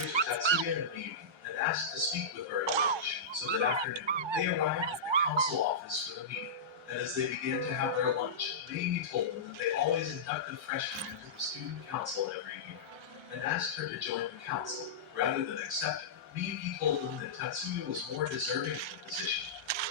to Tatsuya and Mimi and asked to speak with her at lunch. So that afternoon, they arrived at the council office for the meeting. And as they began to have their lunch, Mimi told them that they always inducted freshmen into the student council every year and asked her to join the council rather than accept it. Miyuki told them that Tatsuya was more deserving of the position,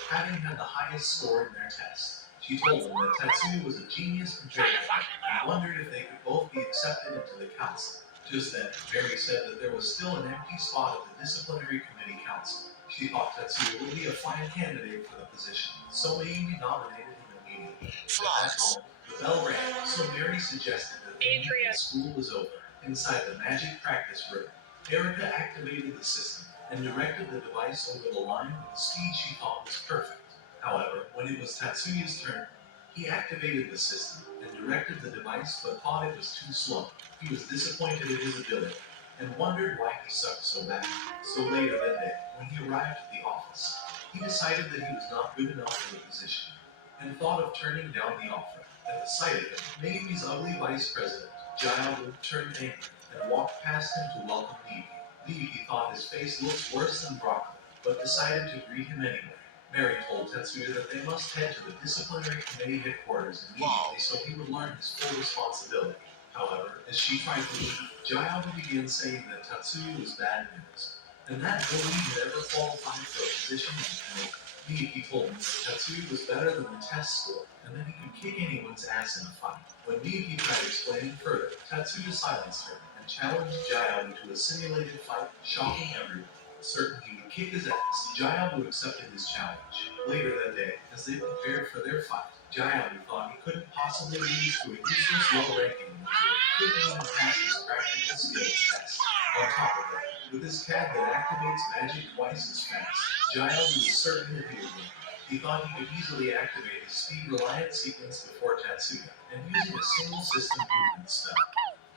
having had the highest score in their test. She told them that Tatsuya was a genius compared to her and wondered if they could both be accepted into the council. Just then, Mary said that there was still an empty spot at the disciplinary committee council. She thought Tetsuya would be a fine candidate for the position, so Miyuki nominated him immediately. At that moment, the bell rang, so Mary suggested that they meet when school was over, inside the magic practice room. Erica activated the system and directed the device over the line with a speed she thought was perfect. However, when it was Tatsuya's turn, he activated the system and directed the device but thought it was too slow. He was disappointed at his ability and wondered why he sucked so bad. So later that day, when he arrived at the office, he decided that he was not good enough for the position and thought of turning down the offer. At the sight of him, Navy's ugly vice president, Giles, turned angry and walked past him to welcome Navy. Navy thought his face looked worse than broccoli, but decided to greet him anyway. Mary told Tetsuya that they must head to the disciplinary committee headquarters immediately so he would learn his full responsibility. However, as she tried to leave, Giles began saying that Tatsuya was bad news, and that no one had ever qualified for a position in the committee. Miyuki told him that Tatsuya was better than the test score, and that he could kick anyone's ass in a fight. When Miyuki tried explaining further, Tatsuya silenced her and challenged Giles to a simulated fight, shocking everyone. Certain he would kick his ass, Giles accepted his challenge. Later that day, as they prepared for their fight, Giles thought he couldn't possibly lose to a useless low-ranking loser who couldn't even pass his practical skills test. On top of that, with his CAD that activates magic twice as fast, Giles was certain that he would win. He thought he could easily activate his speed-reliant sequence before Tatsuya, and using a single system movement spell,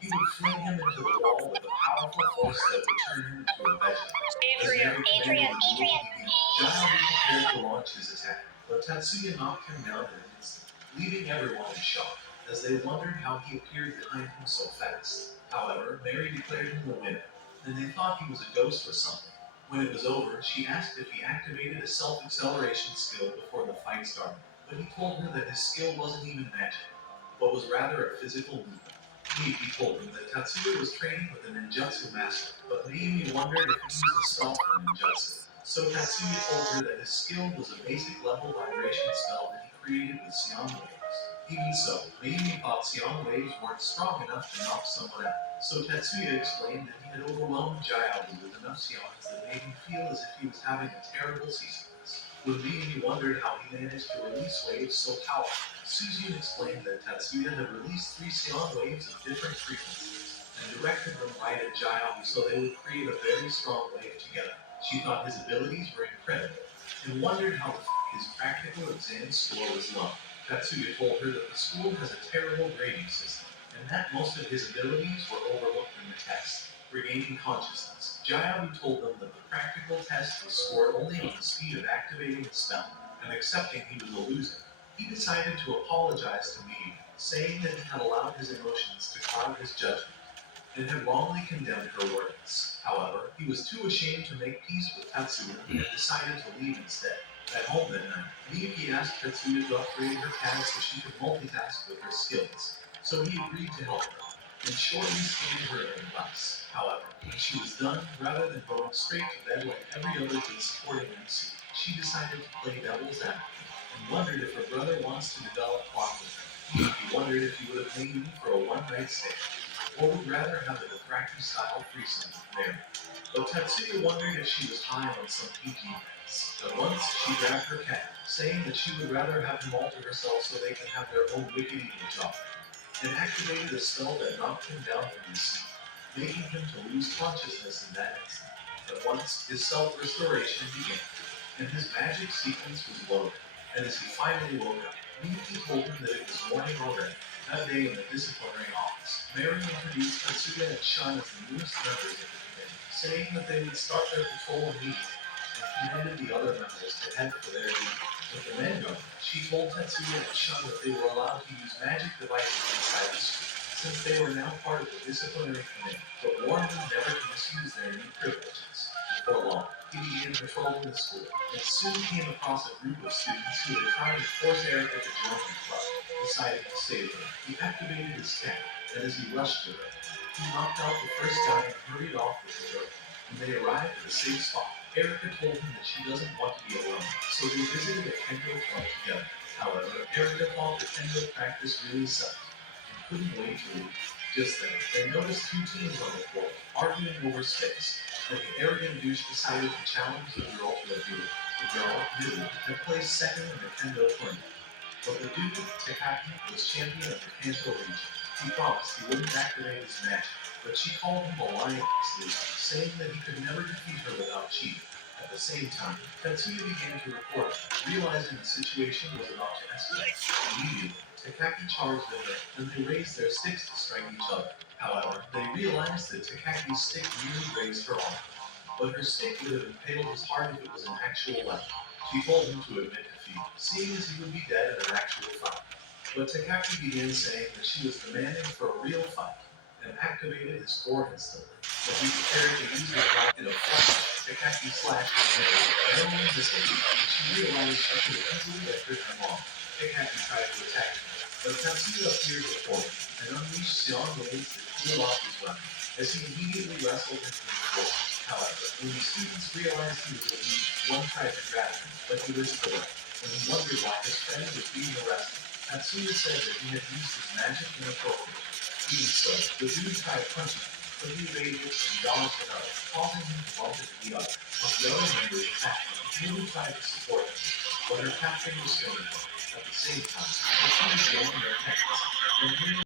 he would fling him into the wall with a powerful force that would turn him into a vegetable. As Mary commanded the duel to begin, Giles prepared to launch his attack, but Tatsuya knocked him down in an instant, leaving everyone in shock, as they wondered how he appeared behind him so fast. However, Mary declared him the winner, and they thought he was a ghost or something. When it was over, she asked if he activated a self-acceleration skill before the fight started, but he told her that his skill wasn't even magic, but was rather a physical movement. Miyuki told him that Tatsuya was training with a ninjutsu master, but Miyuki wondered if he used a spell for ninjutsu. So Tatsuya told her that his skill was a basic level vibration spell that he created with Sion waves. Even so, Miyuki thought Sion waves weren't strong enough to knock someone out. So Tatsuya explained that he had overwhelmed Giles with enough Sions that made him feel as if he was having a terrible seasickness. When Miyuki wondered how he managed to release waves so powerful, Suzu explained that Tatsuya had released three Sion waves of different frequencies and directed them right at Giles so they would create a very strong wave together. She thought his abilities were incredible and wondered how the his practical exam score was low. Tatsuya told her that the school has a terrible grading system and that most of his abilities were overlooked in the test. Regaining consciousness, Giles told them that the practical test was scored only on the speed of activating the spell, and accepting he was a loser. He decided to apologize to me, saying that he had allowed his emotions to cloud his judgment and had wrongly condemned her words. However, he was too ashamed to make peace with Tatsuya and decided to leave instead. At home that night, Miyuki asked Tatsuya to upgrade her CAD so she could multitask with her skills, so he agreed to help her and shortly scanned her advice. However, when she was done, rather than going straight to bed like every other good supporting MC, she decided to play devil's advocate and wondered if her brother wants to develop plot with her. He wondered if he would have paid me for a one-night stay, or would rather have a Dothraki-style threesome with Mary. But Tatsuya wondered if she was high on some PG meds. At once, she grabbed her cat, saying that she would rather have him alter herself so they can have their own wicked evil job, and activated a spell that knocked him down from his seat, making him to lose consciousness in that instant. At once, his self-restoration began, and his magic sequence was loaded. And as he finally woke up, Miyuki told him that it was morning already. That day in the disciplinary office, Mary introduced Tatsuya and Shun as the newest members of the committee, saying that they would start their patrol immediately, and commanded the other members to head for their duty. With the men going, she told Tetsuya and Shun that they were allowed to use magic devices inside the school, since they were now part of the disciplinary committee, but warned them never to misuse their patrolling the school and soon came across a group of students who were trying to force Erica to join the club. Deciding to save her, he activated his tech, and as he rushed to her, he knocked out the first guy and hurried off with the girl. When they arrived at a safe spot, Erica told him that she doesn't want to be alone, so they visited a kendo club together. However, Erica thought the kendo practice really sucked and couldn't wait to leave. Just then, they noticed two teens on the court, arguing over sticks, and the arrogant douche decided to challenge the girl to a duel. The girl, Yu, had placed second in the kendo tournament, but the dude, Takaki, was champion of the Kanto region. He promised he wouldn't activate his magic, but she called him a lying loser, saying that he could never defeat her without cheating. At the same time, Tetsuya began to report, realizing the situation was about to escalate. Immediately, Takaki charged at her, and they raised their sticks to strike each other. However, they realized that Takaki's stick nearly grazed her arm, but her stick would have impaled his heart if it was an actual weapon. She told him to admit defeat, seeing as he would be dead in an actual fight. But Takaki began saying that she was demanding for a real fight, and activated his core instantly. As he prepared to use his weapon in a flash, Takaki slashed his nose, narrowing his head, and she realized that she had easily entered her mom. Takaki tried to attack him, but Tetsuya appeared before him, and unleashed Sion waves that blew off his weapon, as he immediately wrestled him from the floor. However, when the students realized he was weak, one tried to grab him, but he was away. When he wondered why his friend was being arrested, Tatsuya said that he had used his magic inappropriately. Even so, the dude tried punching him, but he evaded and dodged another, causing him to bump into the other. As the other members attacked him, Yumi tried to support him, but her captain was still in her. At the same time, the team joined their tactics, and